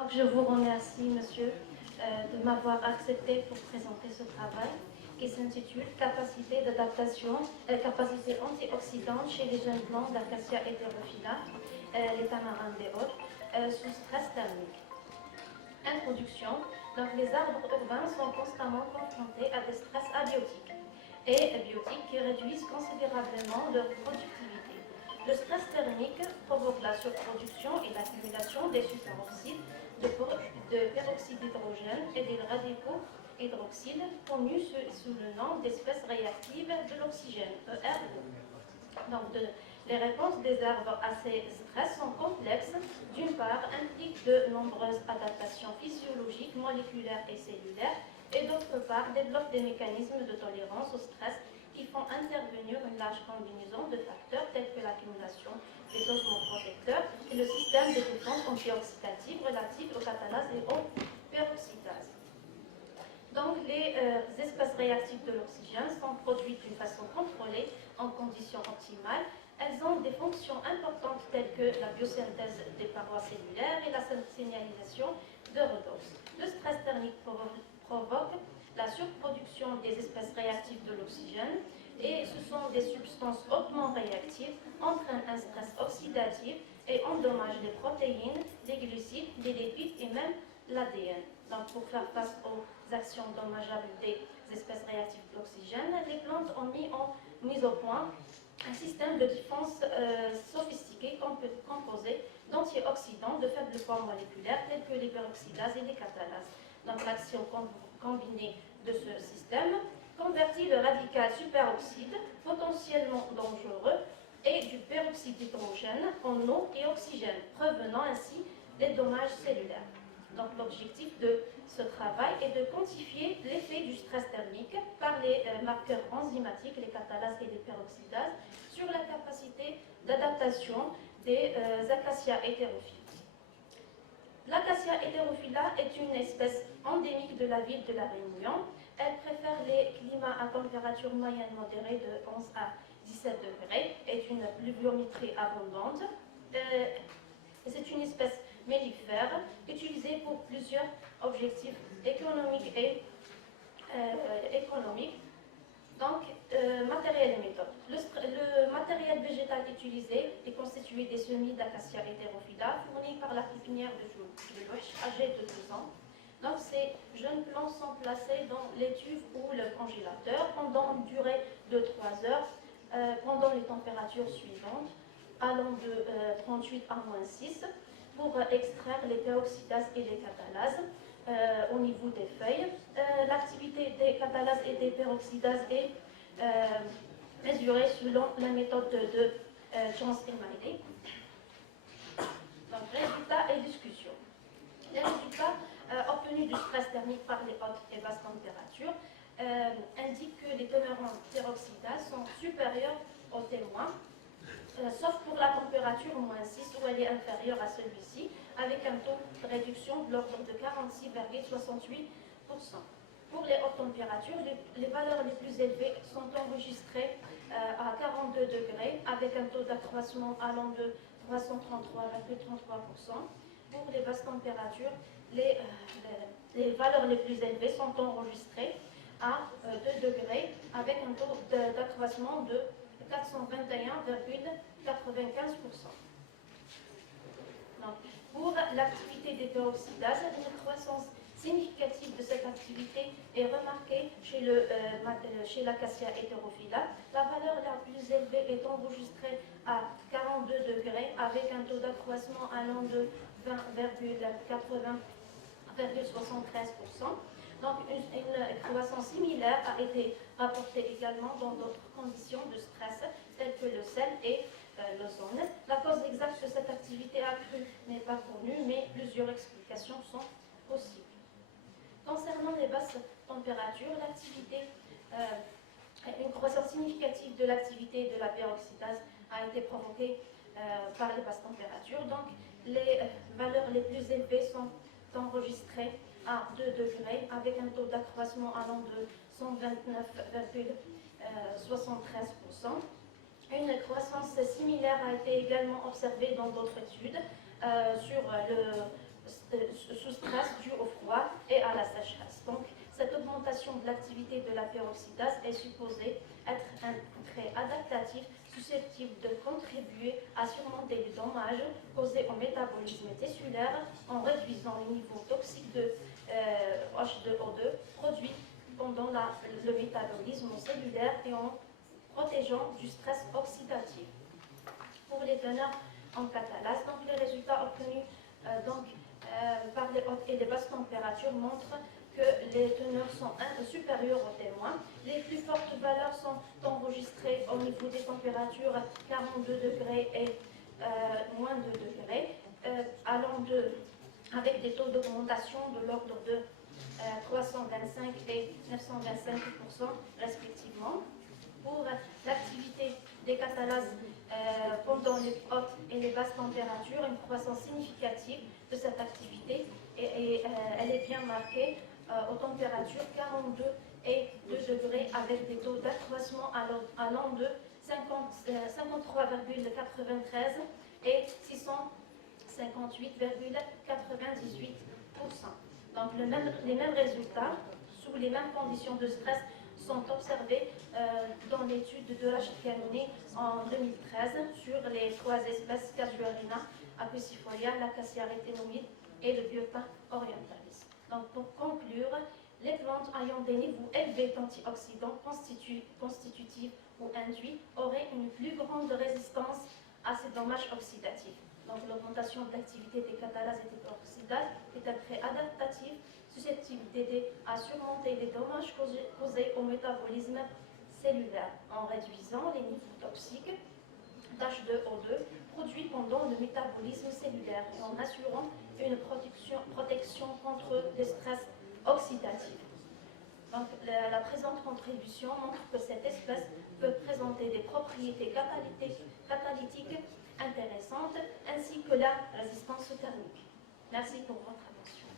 Donc, je vous remercie, monsieur, de m'avoir accepté pour présenter ce travail qui s'intitule Capacité d'adaptation, capacité antioxydante chez les jeunes plantes d'Acacia heterophylla, les tamarins des Hautes, sous stress thermique. Introduction. Donc, les arbres urbains sont constamment confrontés à des stress abiotiques et biotiques qui réduisent considérablement leur productivité. Le stress thermique provoque la surproduction et l'accumulation des superoxydes de peroxyde d'hydrogène et des radicaux hydroxyles, connus sous le nom d'espèces réactives de l'oxygène, ERO. Donc, les réponses des arbres à ces stress sont complexes. D'une part, impliquent de nombreuses adaptations physiologiques, moléculaires et cellulaires, et d'autre part, développent des mécanismes de tolérance au stress qui font intervenir une large combinaison de facteurs tels que l'accumulation des osmoprotecteurs et le système de défense antioxydative relatif aux catalases et aux peroxydases. Donc, les espèces réactives de l'oxygène sont produites d'une façon contrôlée, en conditions optimales. Elles ont des fonctions importantes telles que la biosynthèse des parois cellulaires et la signalisation de redox. Le stress thermique provoque la surproduction des espèces réactives de l'oxygène et ce sont des substances hautement réactives, entraînent un stress oxydatif et endommagent les protéines, les glucides, les lipides et même l'ADN. Donc, pour faire face aux actions dommageables des espèces réactives de l'oxygène, les plantes ont mis au point un système de défense sophistiqué composé d'antioxydants de faible poids moléculaire tels que les peroxydases et les catalases. Donc, l'action combinée de ce système convertit le radical superoxyde, potentiellement dangereux, et du peroxyde d'hydrogène en eau et oxygène, prévenant ainsi les dommages cellulaires. Donc, l'objectif de ce travail est de quantifier l'effet du stress thermique par les marqueurs enzymatiques, les catalases et les peroxydases, sur la capacité d'adaptation des Acacia hétérophylla. L'Acacia hétérophylla est une espèce endémique de la ville de La Réunion. Elle préfère les climats à température moyenne modérée de 11 à 17 degrés, est une pluviométrie abondante. C'est une espèce mellifère utilisée pour plusieurs objectifs économiques et économiques. Donc, matériel et méthode. Le matériel végétal utilisé est constitué des semis d'Acacia hétérophylla fournis par la pépinière de Louch, âgée de 2 ans. Donc, ces jeunes plants sont placés dans l'étuve ou le congélateur pendant une durée de 3 heures, pendant les températures suivantes, allant de 38 à -6, pour extraire les peroxydases et les catalases au niveau des feuilles. L'activité des catalases et des peroxydases est mesurée selon la méthode de Jones et Miley. Donc, résultats et discussions. Les résultats obtenus du stress thermique par les hautes et basses températures indiquent que les teneurs en peroxydases sont supérieures aux témoins, sauf pour la température -6 où elle est inférieure à celui-ci, avec un taux de réduction de l'ordre de 46,68%. Pour les hautes températures, les valeurs les plus élevées sont enregistrées à 42 degrés, avec un taux d'accroissement allant de 333,33%. Pour les basses températures, les valeurs les plus élevées sont enregistrées à 2 degrés, avec un taux d'accroissement de 421,95%. Pour l'activité des peroxydases, une croissance significative de cette activité est remarquée chez l'Acacia hétérophylla. La valeur la plus élevée est enregistrée à 42 degrés avec un taux d'accroissement allant de 20,73%. Donc, une croissance similaire a été rapportée également dans d'autres conditions de stress, telles que le sel et l'ozone. La cause exacte de cette activité accrue n'est pas connue, mais plusieurs explications sont possibles. Concernant les basses températures, une croissance significative de l'activité de la peroxydase a été provoquée par les basses températures. Donc, les valeurs les plus élevées sont enregistrées à 2 degrés avec un taux d'accroissement allant de 129,73%. Une croissance similaire a été également observée dans d'autres études sur sous stress dû au froid et à la sécheresse. Donc, cette augmentation de l'activité de la peroxydase est supposée être un trait adaptatif susceptible de contribuer à surmonter les dommages causés au métabolisme tissulaire en réduisant les niveaux toxiques de H2O2 produits pendant le métabolisme cellulaire et en protégeant du stress oxydatif. Pour les teneurs en catalase, donc les résultats obtenus par les hautes et les basses températures montrent que les teneurs sont supérieures aux témoins. Les plus fortes valeurs sont enregistrées au niveau des températures 42 degrés et moins 2 degrés, avec des taux d'augmentation de l'ordre de 325 et 925% respectivement. Pour l'activité des catalases pendant les hautes et les basses températures, une croissance significative de cette activité et elle est bien marquée aux températures 42 et 2 degrés avec des taux d'accroissement allant de 53,93 et 658,98%. Donc les mêmes résultats, sous les mêmes conditions de stress, sont observés dans l'étude de Rachid Kanouni en 2013 sur les 3 espèces Casuarina, Acacifolia, l'Acacia rétinoïde et le Biotin orientalis. Donc pour conclure, les plantes ayant des niveaux élevés d'antioxydants constitutifs ou induits auraient une plus grande résistance à ces dommages oxydatifs. Donc l'augmentation de l'activité des catalases et des peroxydases est un trait adaptatif susceptible d'aider à surmonter les dommages causés au métabolisme cellulaire en réduisant les niveaux toxiques d'H2O2 produits pendant le métabolisme cellulaire et en assurant une protection contre le stress oxydatif. Donc, la présente contribution montre que cette espèce peut présenter des propriétés catalytiques intéressantes ainsi que la résistance thermique. Merci pour votre attention.